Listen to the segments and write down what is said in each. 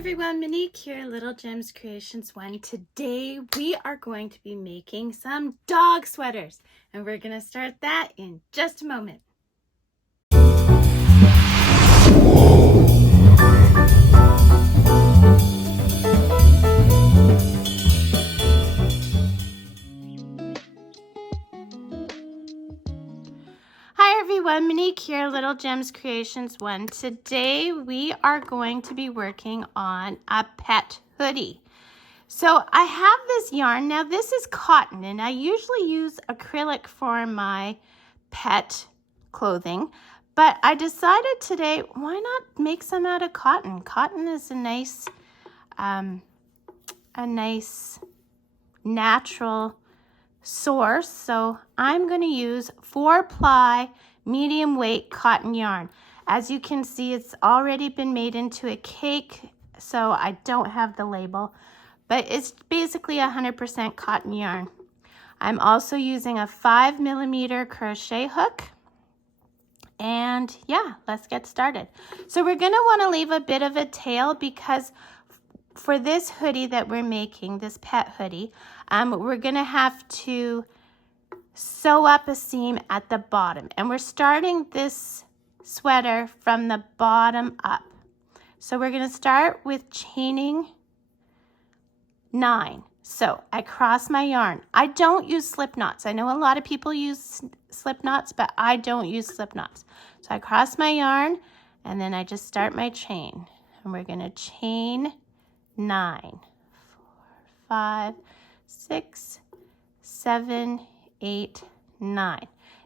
everyone, Monique here, Little Gems Creations 1. Today we are going to be making some dog sweaters, and we're going to start that in just a moment. Hi everyone, Monique here, Little Gems Creations 1. Today we are going to be working on a pet hoodie. So I have this yarn. Now this is cotton, and I usually use acrylic for my pet clothing, but I decided today, why not make some out of cotton? Cotton is a nice natural source. So I'm going to use 4-ply medium weight cotton yarn. As you can see, it's already been made into a cake, so I don't have the label, but it's basically 100% cotton yarn. I'm also using a 5mm crochet hook. And yeah, let's get started. So we're going to want to leave a bit of a tail, because for this hoodie that we're making, this pet hoodie, we're going to have to sew up a seam at the bottom. And we're starting this sweater from the bottom up. So we're going to start with chaining 9. So I cross my yarn. I don't use slip knots. I know a lot of people use slip knots, but I don't use slip knots. So I cross my yarn, and then I just start my chain. And we're going to chain 9, 4, 5, 6, 7, 8, 9.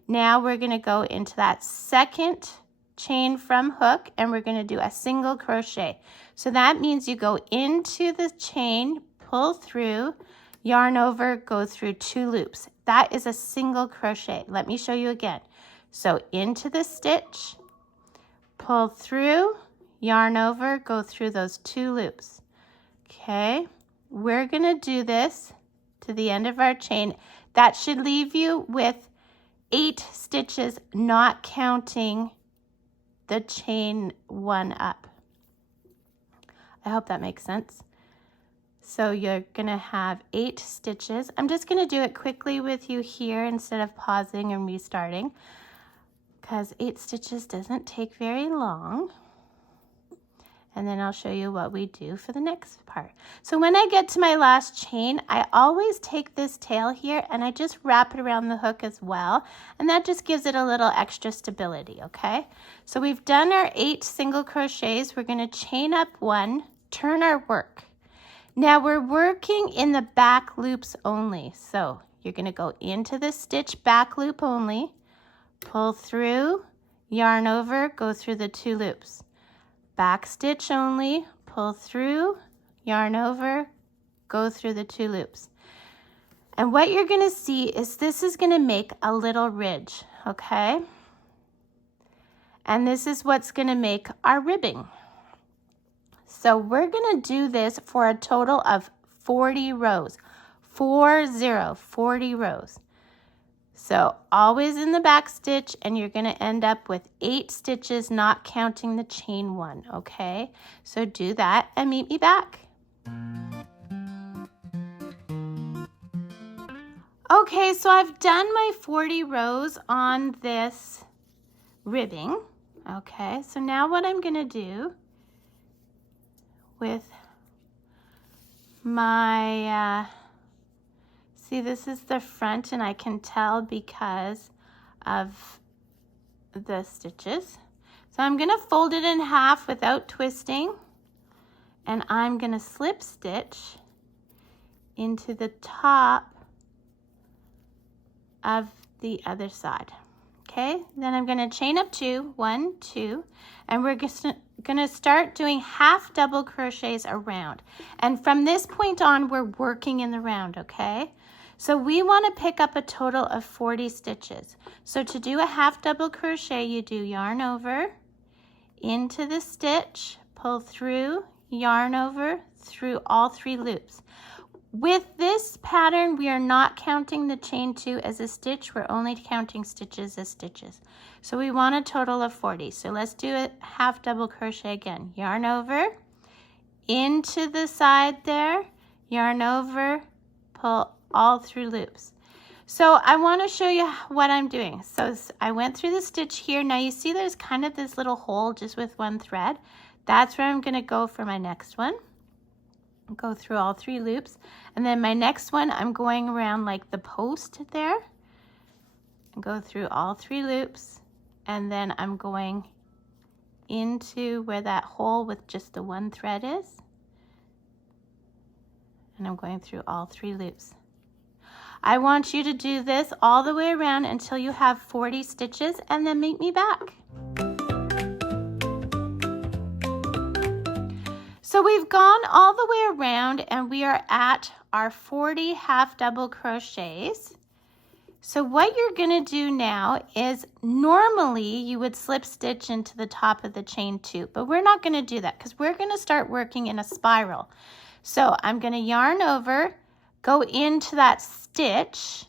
Now we're going to go into that second chain from hook, and we're going to do a single crochet. So that means you go into the chain, pull through, yarn over, go through 2 loops. That is a single crochet. Let me show you again. So into the stitch, pull through, yarn over, go through those 2 loops. Okay, we're going to do this to the end of our chain. That should leave you with 8 stitches, not counting the chain 1 up. I hope that makes sense. So you're going to have 8 stitches. I'm just going to do it quickly with you here instead of pausing and restarting, because 8 stitches doesn't take very long. And then I'll show you what we do for the next part. So when I get to my last chain, I always take this tail here and I just wrap it around the hook as well. And that just gives it a little extra stability, okay? So we've done our 8 single crochets. We're going to chain up 1, turn our work. Now we're working in the back loops only. So you're going to go into the stitch back loop only, pull through, yarn over, go through the 2 loops. Back stitch only, pull through, yarn over, go through the 2 loops. And what you're going to see is this is going to make a little ridge, okay? And this is what's going to make our ribbing. So we're going to do this for a total of 40 rows. 40 rows. So always in the back stitch, and you're going to end up with 8 stitches, not counting the chain 1, okay? So do that and meet me back. Okay, so I've done my 40 rows on this ribbing, okay? So now what I'm going to do with my see, this is the front, and I can tell because of the stitches. So I'm going to fold it in half without twisting, and I'm going to slip stitch into the top of the other side. Okay, then I'm going to chain up 2, 1, 2, and we're going to start doing half double crochets around. And from this point on, we're working in the round, okay? So we want to pick up a total of 40 stitches. So to do a half double crochet, you do yarn over, into the stitch, pull through, yarn over, through all 3 loops. With this pattern, we are not counting the chain 2 as a stitch. We're only counting stitches as stitches. So we want a total of 40. So let's do a half double crochet again. Yarn over, into the side there, yarn over, pull all through loops. So I want to show you what I'm doing. So I went through the stitch here. Now you see there's kind of this little hole just with one thread. That's where I'm going to go for my next one. Go through all 3 loops, and then my next one I'm going around like the post there and go through all 3 loops, and then I'm going into where that hole with just the one thread is, and I'm going through all 3 loops. I want you to do this all the way around until you have 40 stitches, and then meet me back. So we've gone all the way around and we are at our 40 half double crochets. So what you're going to do now is normally you would slip stitch into the top of the chain 2, but we're not going to do that because we're going to start working in a spiral. So I'm going to yarn over, go into that stitch.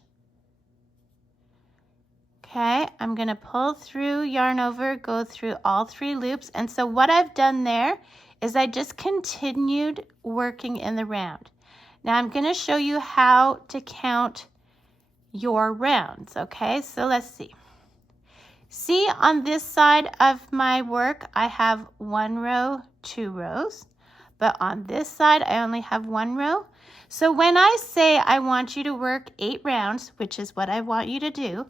Okay, I'm going to pull through, yarn over, go through all 3 loops. And so what I've done there is I just continued working in the round. Now I'm going to show you how to count your rounds, okay? So let's see. See, on this side of my work, I have 1 row, 2 rows, but on this side, I only have 1 row. So when I say I want you to work 8 rounds, which is what I want you to do,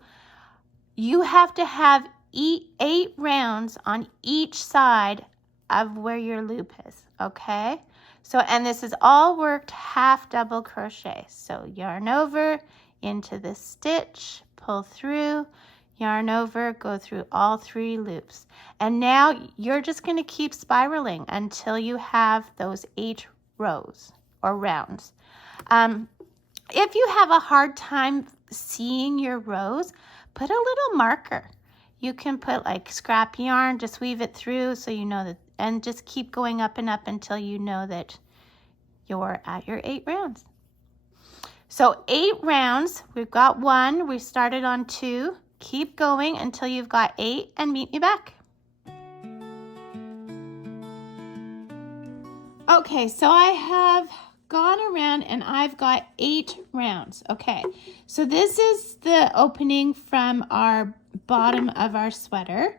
you have to have 8 rounds on each side of where your loop is, okay? So, and this is all worked half double crochet. So yarn over into the stitch, pull through, yarn over, go through all 3 loops. And now you're just going to keep spiraling until you have those 8 rows or rounds. If you have a hard time seeing your rows, put a little marker. You can put like scrap yarn, just weave it through so you know that, and just keep going up and up until you know that you're at your 8 rounds. So 8 rounds, we've got 1, we started on 2, keep going until you've got 8 and meet me back. Okay, so I have gone around and I've got 8 rounds. Okay, so this is the opening from our bottom of our sweater.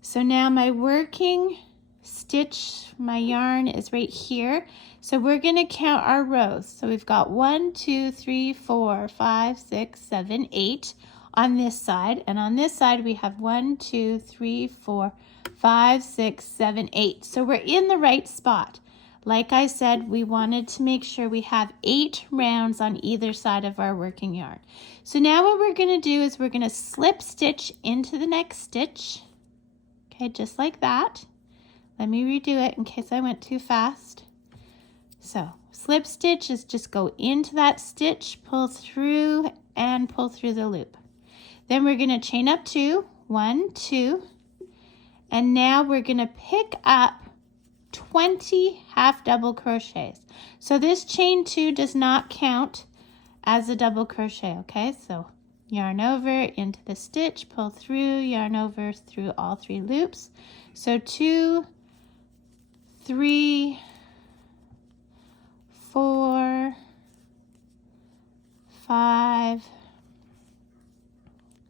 So now my working stitch, my yarn is right here. So we're going to count our rows. So we've got 1, 2, 3, 4, 5, 6, 7, 8 on this side. And on this side we have 1, 2, 3, 4, 5, 6, 7, 8. So we're in the right spot. Like I said, we wanted to make sure we have 8 rounds on either side of our working yarn. So now what we're going to do is we're going to slip stitch into the next stitch. Okay, just like that. Let me redo it in case I went too fast. So slip stitch is just go into that stitch, pull through, and pull through the loop. Then we're going to chain up 2, 1, 2, and now we're going to pick up 20 half double crochets. So this chain 2 does not count as a double crochet, okay? So yarn over into the stitch, pull through, yarn over through all 3 loops. So 2, 3, 4, 5,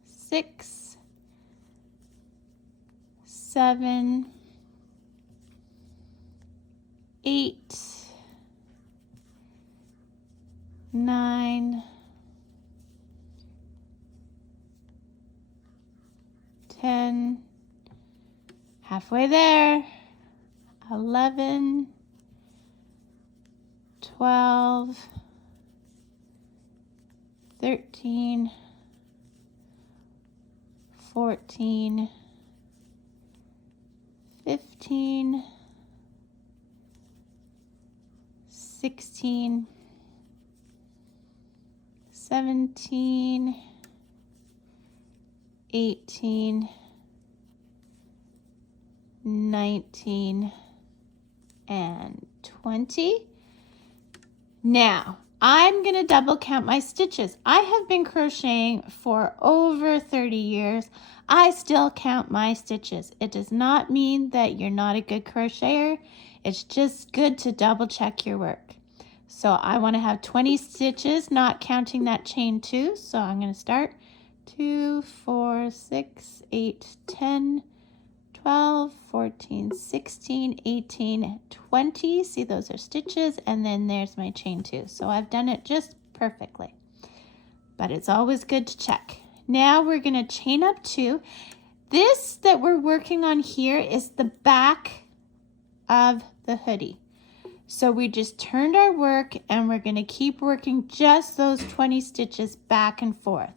6, 7, 8, 9, 10, halfway there, 11, 12, 13, 14, 15, 16, 17, 18, 19, and 20. Now, I'm going to double count my stitches. I have been crocheting for over 30 years. I still count my stitches. It does not mean that you're not a good crocheter. It's just good to double check your work. So I want to have 20 stitches, not counting that chain 2. So I'm going to start 2, 4, 6, 8, 10, 12, 14, 16, 18, 20. See, those are stitches, and then there's my chain 2. So I've done it just perfectly. But it's always good to check. Now we're going to chain up 2. This that we're working on here is the back of the hoodie. So we just turned our work, and we're going to keep working just those 20 stitches back and forth.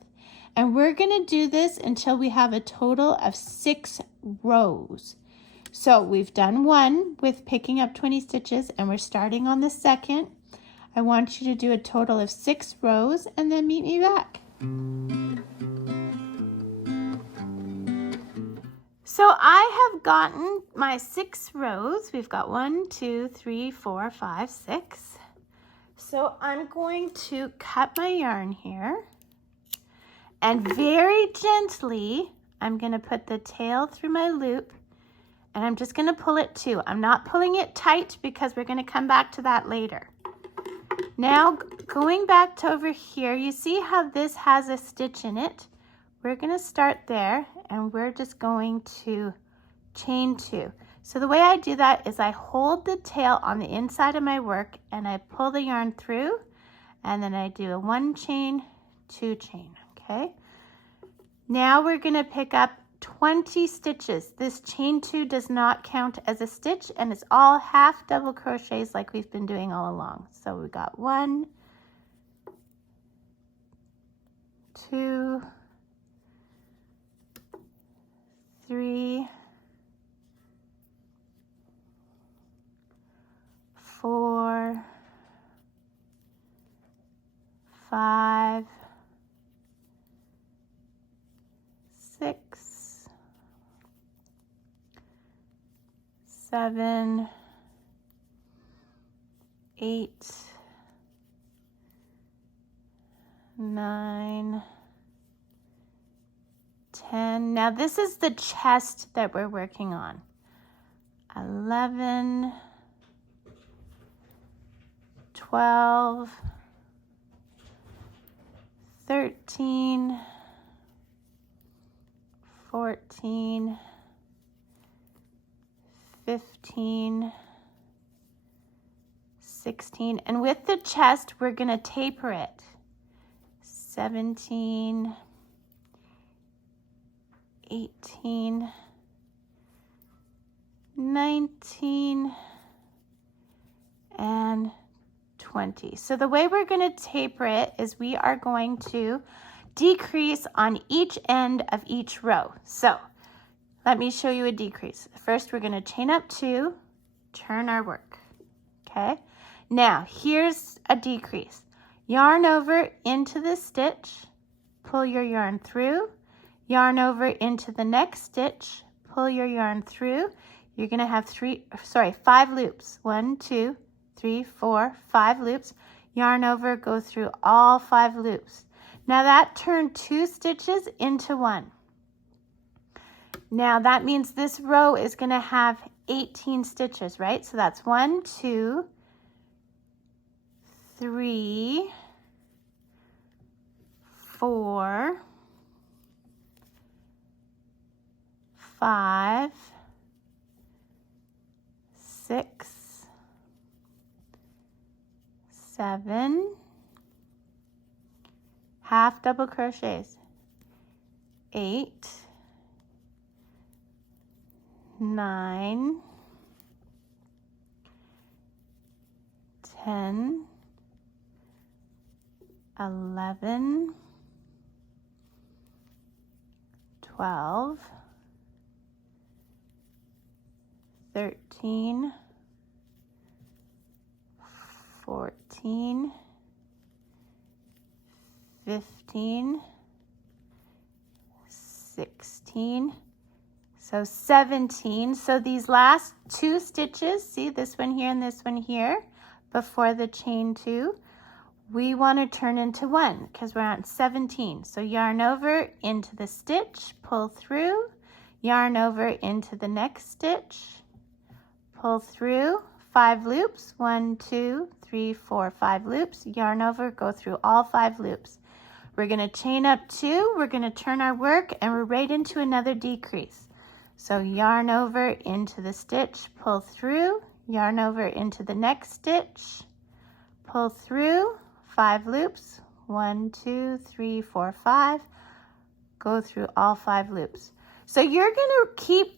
And we're going to do this until we have a total of 6 rows. So we've done 1 with picking up 20 stitches, and we're starting on the 2nd. I want you to do a total of 6 rows and then meet me back. So I have gotten my 6 rows. We've got 1, 2, 3, 4, 5, 6. So I'm going to cut my yarn here. And very gently, I'm going to put the tail through my loop, and I'm just going to pull it too. I'm not pulling it tight because we're going to come back to that later. Now, going back to over here, you see how this has a stitch in it? We're going to start there, and we're just going to chain 2. So the way I do that is I hold the tail on the inside of my work, and I pull the yarn through, and then I do a 1 chain, 2 chain. Okay, now we're going to pick up 20 stitches. This chain 2 does not count as a stitch, and it's all half double crochets like we've been doing all along. So we got 1, 2, 3, 4, 5, 6, 7, 8, 9, 10. Now this is the chest that we're working on. 11, 12, 13, 14, 15, 16, and with the chest, we're going to taper it. 17, 18, 19, and 20. So the way we're going to taper it is we are going to decrease on each end of each row. So let me show you a decrease. First, we're going to chain up 2, turn our work. Okay, now here's a decrease. Yarn over into the stitch, pull your yarn through, yarn over into the next stitch, pull your yarn through. You're going to have 5 loops. 1, 2, 3, 4, 5 loops. Yarn over, go through all 5 loops. Now that turned 2 stitches into 1. Now that means this row is going to have 18 stitches, right? So that's 1, 2, 3, 4, 5, 6, 7, half double crochets, 8, 9, 10, 11, 12, 13, 14, 15, 16, so 17. So these last 2 stitches, see this one here and this one here, before the chain 2, we want to turn into 1 because we're on 17. So yarn over into the stitch, pull through, yarn over into the next stitch, pull through, 5 loops, 1, 2, 3, 4, 5 loops, yarn over, go through all 5 loops. We're going to chain up 2, we're going to turn our work, and we're right into another decrease. So yarn over into the stitch, pull through, yarn over into the next stitch, pull through, 5 loops, 1, 2, 3, 4, 5, go through all 5 loops. So you're going to keep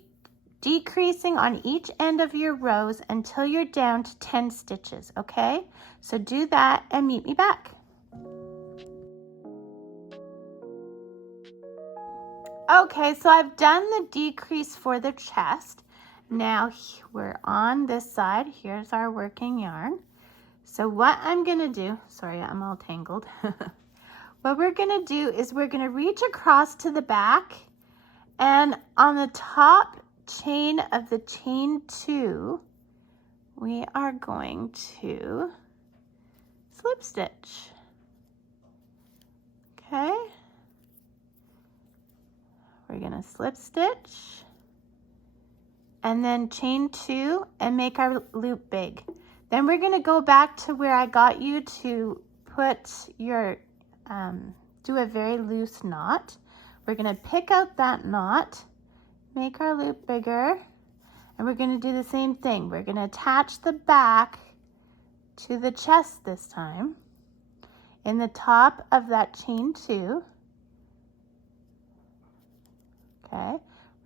decreasing on each end of your rows until you're down to 10 stitches, okay? So do that and meet me back. Okay, so I've done the decrease for the chest. Now we're on this side. Here's our working yarn. So what I'm gonna do, sorry, I'm all tangled. What we're gonna do is we're gonna reach across to the back, and on the top chain of the chain 2, we are going to slip stitch. Okay. We're gonna slip stitch and then chain 2 and make our loop big. Then we're gonna go back to where I got you to put your, do a very loose knot. We're gonna pick out that knot, make our loop bigger, and we're gonna do the same thing. We're gonna attach the back to the chest this time in the top of that chain 2. Okay,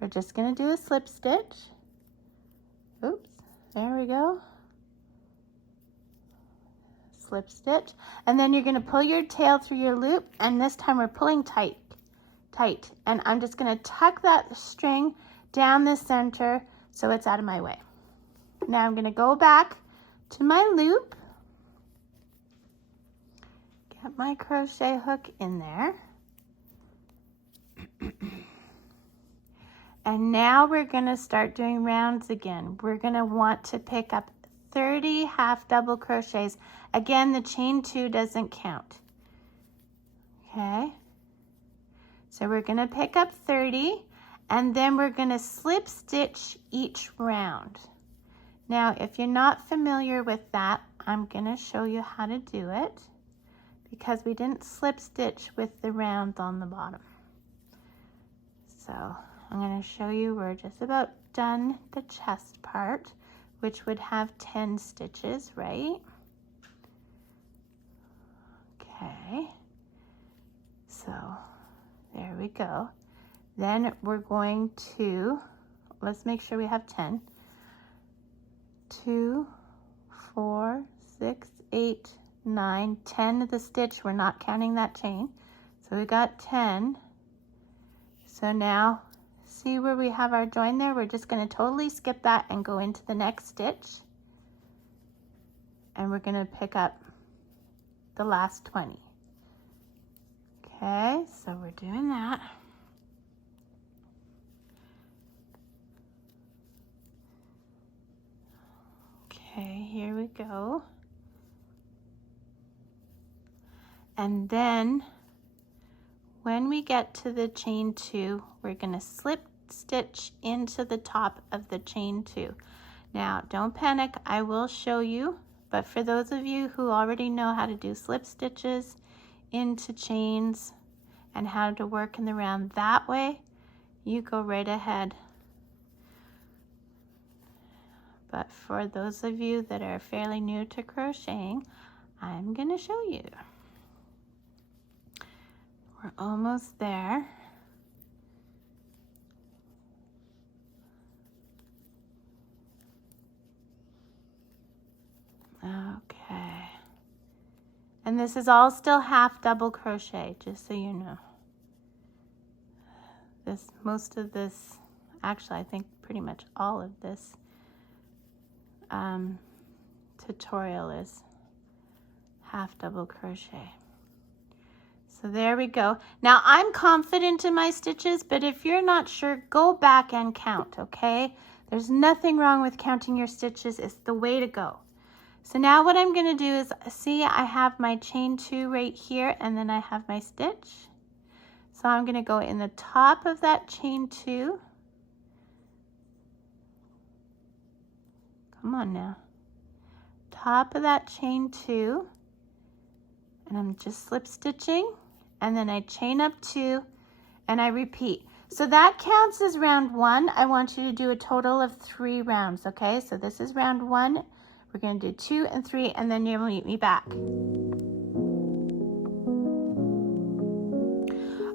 we're just going to do a slip stitch. Oops, there we go. Slip stitch. And then you're going to pull your tail through your loop, and this time we're pulling tight. And I'm just going to tuck that string down the center so it's out of my way. Now I'm going to go back to my loop. Get my crochet hook in there. And now we're going to start doing rounds again. We're going to want to pick up 30 half double crochets. Again, the chain 2 doesn't count. Okay. So we're going to pick up 30, and then we're going to slip stitch each round. Now, if you're not familiar with that, I'm going to show you how to do it because we didn't slip stitch with the rounds on the bottom. So I'm going to show you, we're just about done the chest part, which would have 10 stitches, right? Okay, so there we go. Then we're going to, let's make sure we have 10. 2, 4, 6, 8, 9, 10 of the stitch. We're not counting that chain. So we got 10. So now, see where we have our join there? We're just going to totally skip that and go into the next stitch. And we're going to pick up the last 20. Okay, so we're doing that. Okay, here we go. And then when we get to the chain 2, we're going to slip stitch into the top of the chain 2. Now, don't panic, I will show you, but for those of you who already know how to do slip stitches into chains and how to work in the round that way, you go right ahead. But for those of you that are fairly new to crocheting, I'm going to show you. We're almost there. Okay. And this is all still half double crochet, just so you know. Most of this, actually I think pretty much all of this tutorial is half double crochet. So there we go. Now I'm confident in my stitches, but if you're not sure, go back and count, okay? There's nothing wrong with counting your stitches. It's the way to go. So now what I'm going to do is, see, I have my chain 2 right here, and then I have my stitch. So I'm going to go in the top of that chain 2. Come on now. top of that chain 2, and I'm just slip stitching, and then I chain up 2, and I repeat. So that counts as round 1. I want you to do a total of 3 rounds, okay? So this is round 1. We're going to do 2 and 3, and then you'll meet me back.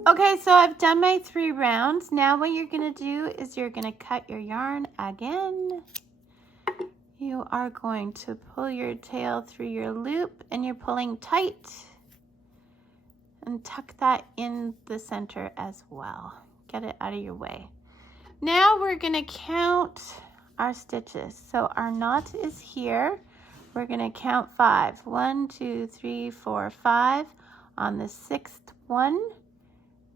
Okay, so I've done my 3 rounds. Now what you're going to do is you're going to cut your yarn again. You are going to pull your tail through your loop, and you're pulling tight, and tuck that in the center as well. Get it out of your way. Now we're going to count our stitches. So our knot is here. We're going to count 5. 1, 2, 3, 4, 5. On the 6th one,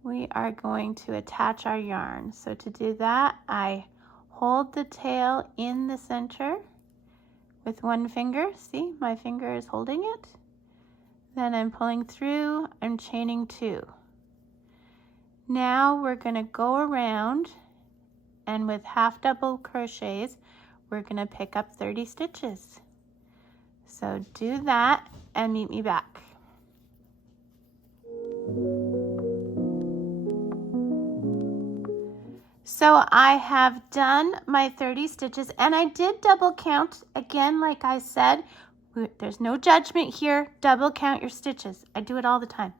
we are going to attach our yarn. So to do that, I hold the tail in the center with one finger. See, my finger is holding it. Then I'm pulling through, I'm chaining 2. Now we're going to go around, and with half double crochets, we're going to pick up 30 stitches. So do that and meet me back. So I have done my 30 stitches, and I did double count. Again, like I said, there's no judgment here. Double count your stitches. I do it all the time.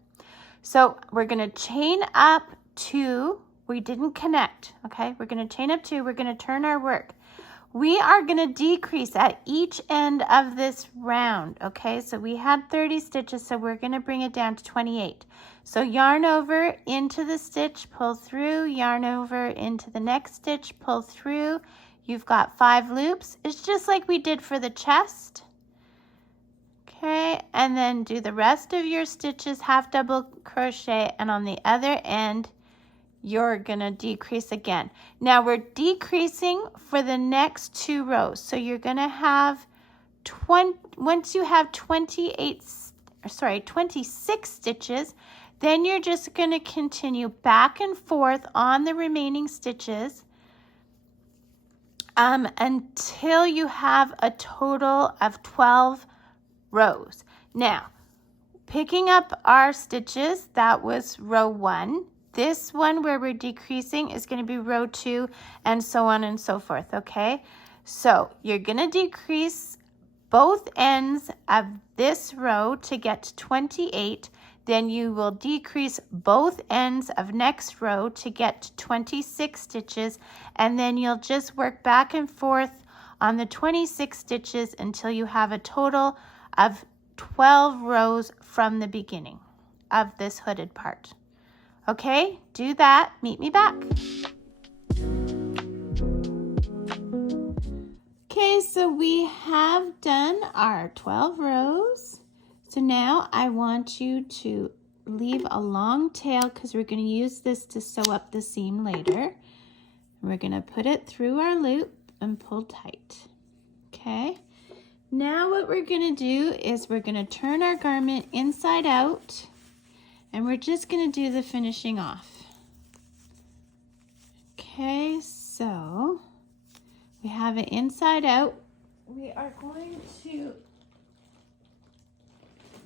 So we're going to chain up 2. We didn't connect, okay? We're going to chain up 2. We're going to turn our work. We are going to decrease at each end of this round, okay? So we had 30 stitches, so we're going to bring it down to 28. So yarn over into the stitch, pull through, yarn over into the next stitch, pull through. You've got 5 loops. It's just like we did for the chest. Okay, and then do the rest of your stitches half double crochet, and on the other end you're gonna decrease again. Now we're decreasing for the next 2 rows. So you're gonna have once you have 26 stitches, then you're just gonna continue back and forth on the remaining stitches until you have a total of 12 rows. Now, picking up our stitches, that was row 1. This one where we're decreasing is going to be row 2, and so on and so forth, okay? So you're going to decrease both ends of this row to get to 28. Then you will decrease both ends of next row to get to 26 stitches, and then you'll just work back and forth on the 26 stitches until you have a total of 12 rows from the beginning of this hooded part. Okay, do that, meet me back. Okay, so we have done our 12 rows. So now I want you to leave a long tail because we're going to use this to sew up the seam later. We're going to put it through our loop and pull tight. Okay. Now what we're going to do is we're going to turn our garment inside out, and we're just going to do the finishing off. Okay, so we have it inside out. We are going to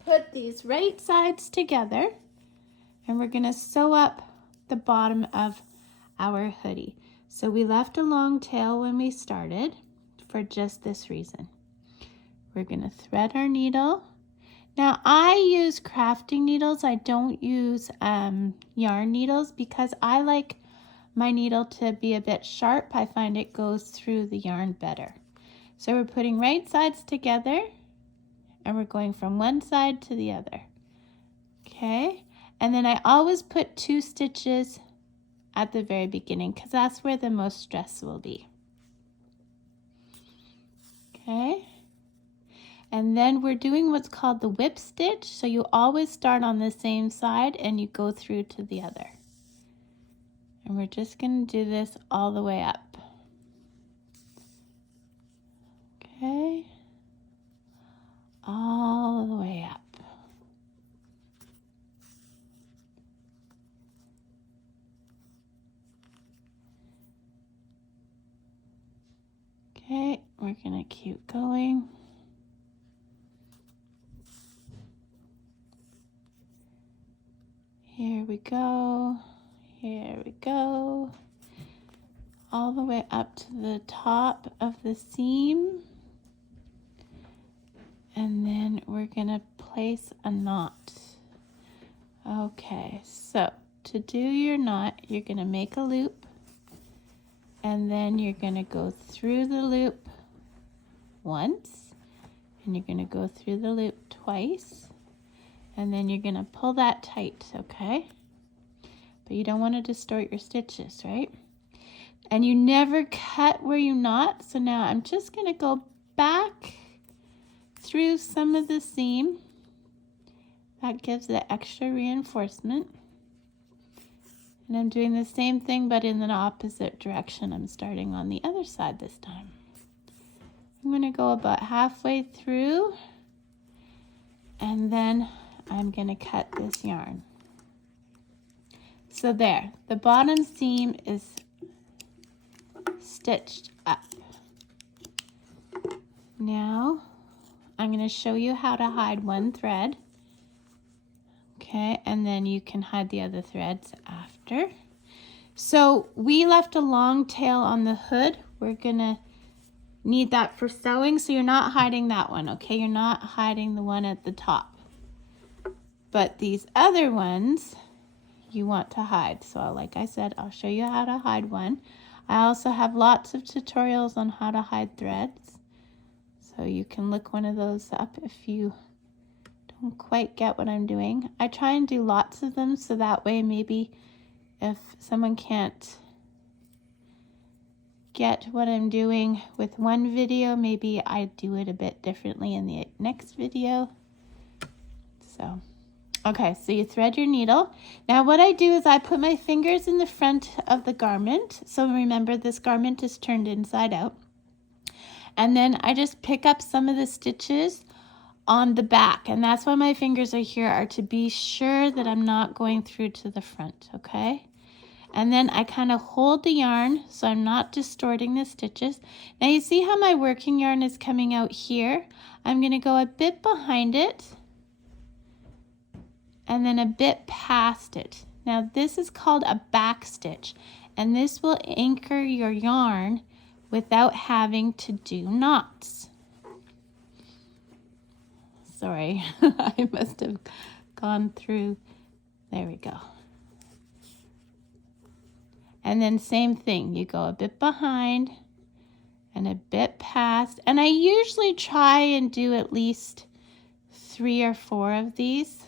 put these right sides together, and we're going to sew up the bottom of our hoodie. So we left a long tail when we started for just this reason. We're going to thread our needle. Now I use crafting needles. I don't use yarn needles because I like my needle to be a bit sharp. I find it goes through the yarn better. So we're putting right sides together, and we're going from one side to the other. Okay, and then I always put 2 stitches at the very beginning because that's where the most stress will be. Okay. And then we're doing what's called the whip stitch. So you always start on the same side and you go through to the other. And we're just going to do this all the way up. Okay. All the way up. Okay, we're going to keep going. we go. Here we go. All the way up to the top of the seam. And then we're gonna place a knot. Okay, so to do your knot, you're gonna make a loop, and then you're gonna go through the loop once, and you're gonna go through the loop twice, and then you're gonna pull that tight, okay? But you don't want to distort your stitches, right? And you never cut where you knot, so now I'm just gonna go back through some of the seam. That gives it extra reinforcement. And I'm doing the same thing, but in the opposite direction. I'm starting on the other side this time. I'm gonna go about halfway through, and then I'm gonna cut this yarn. So there, the bottom seam is stitched up. Now, I'm gonna show you how to hide one thread. Okay, and then you can hide the other threads after. So we left a long tail on the hood. We're gonna need that for sewing, so you're not hiding that one, okay? You're not hiding the one at the top. But these other ones, you want to hide. So like I said, I'll show you how to hide one. I also have lots of tutorials on how to hide threads. So you can look one of those up if you don't quite get what I'm doing. I try and do lots of them, so that way maybe if someone can't get what I'm doing with one video, maybe I do it a bit differently in the next video. So, okay, so you thread your needle. Now what I do is I put my fingers in the front of the garment. So remember, this garment is turned inside out. And then I just pick up some of the stitches on the back, and that's why my fingers are here, are to be sure that I'm not going through to the front, okay? And then I kind of hold the yarn so I'm not distorting the stitches. Now you see how my working yarn is coming out here? I'm going to go a bit behind it and then a bit past it. Now this is called a back stitch, and this will anchor your yarn without having to do knots. Sorry, I must have gone through. There we go. And then same thing, you go a bit behind and a bit past. And I usually try and do at least 3 or 4 of these.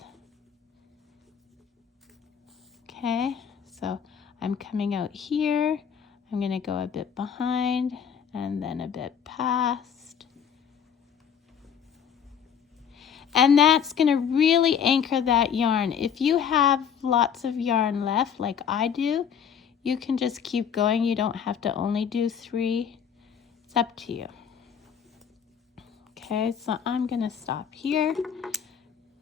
Okay, so I'm coming out here. I'm going to go a bit behind and then a bit past. And that's going to really anchor that yarn. If you have lots of yarn left, like I do, you can just keep going. You don't have to only do 3. It's up to you. Okay, so I'm going to stop here.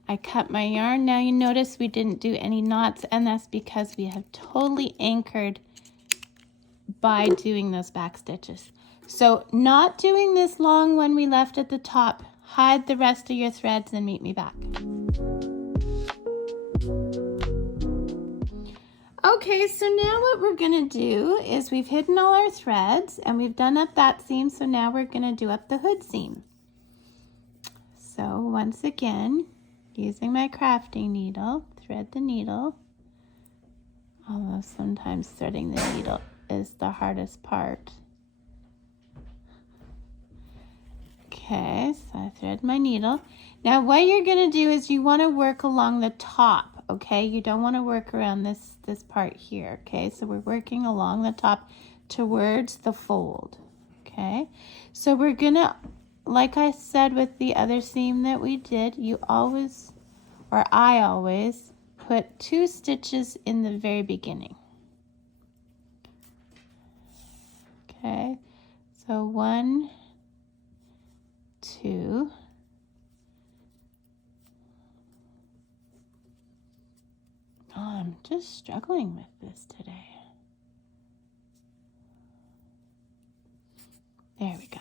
I cut my yarn. Now you notice we didn't do any knots, and that's because we have totally anchored by doing those back stitches. So not doing this long one we left at the top. Hide the rest of your threads and meet me back. Okay, so now what we're gonna do is we've hidden all our threads and we've done up that seam, so now we're gonna do up the hood seam. So once again, using my crafting needle, thread the needle, although sometimes threading the needle is the hardest part. Okay, so I thread my needle. Now what you're going to do is you want to work along the top, okay? You don't want to work around this part here, okay? So we're working along the top towards the fold, okay? So we're going to, like I said with the other seam that we did, you always, or I always, put 2 stitches in the very beginning. Okay, so 1, 2, oh, I'm just struggling with this today. There we go.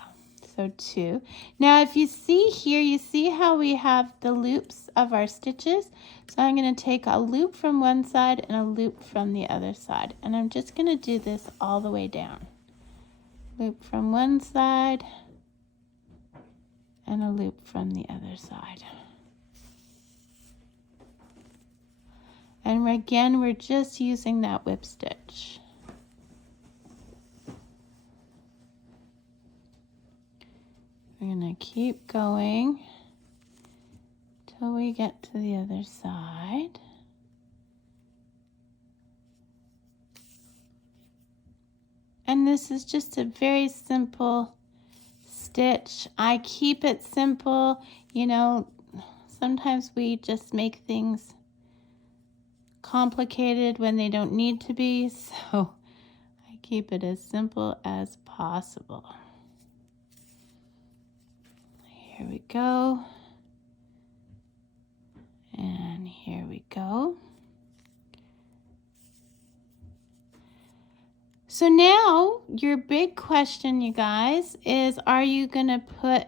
So 2. Now if you see here, you see how we have the loops of our stitches? So I'm going to take a loop from one side and a loop from the other side. And I'm just going to do this all the way down. Loop from one side and a loop from the other side. And again, we're just using that whip stitch. We're going to keep going till we get to the other side. And this is just a very simple stitch. I keep it simple. You know, sometimes we just make things complicated when they don't need to be, so I keep it as simple as possible. Here we go. And here we go. So now your big question, you guys, is are you going to put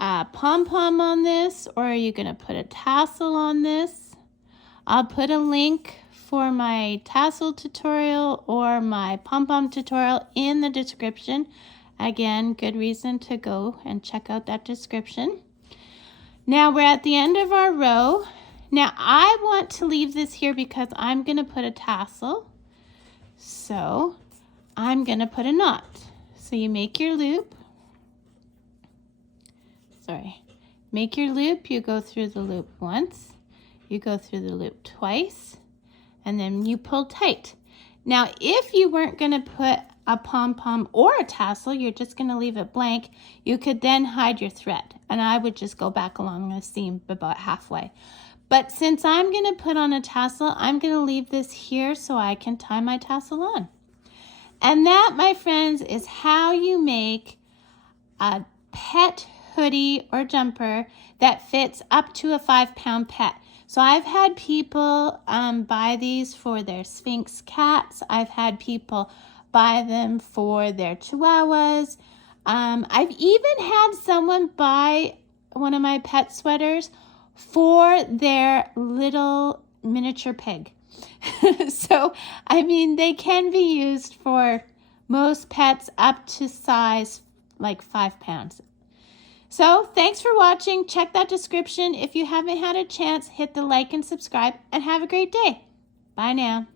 a pom-pom on this, or are you going to put a tassel on this? I'll put a link for my tassel tutorial or my pom-pom tutorial in the description. Again, good reason to go and check out that description. Now we're at the end of our row. Now I want to leave this here because I'm going to put a tassel. So I'm going to put a knot. So you make your loop. Make your loop. You go through the loop once. You go through the loop twice. And then you pull tight. Now if you weren't going to put a pom-pom or a tassel, you're just going to leave it blank, you could then hide your thread. And I would just go back along the seam about halfway. But since I'm going to put on a tassel, I'm going to leave this here so I can tie my tassel on. And that, my friends, is how you make a pet hoodie or jumper that fits up to a 5-pound pet. So I've had people buy these for their Sphinx cats. I've had people buy them for their chihuahuas. I've even had someone buy one of my pet sweaters for their little miniature pig. So, I mean, they can be used for most pets up to size like 5 pounds. So, thanks for watching. Check that description. If you haven't had a chance, hit the like and subscribe, and have a great day. Bye now.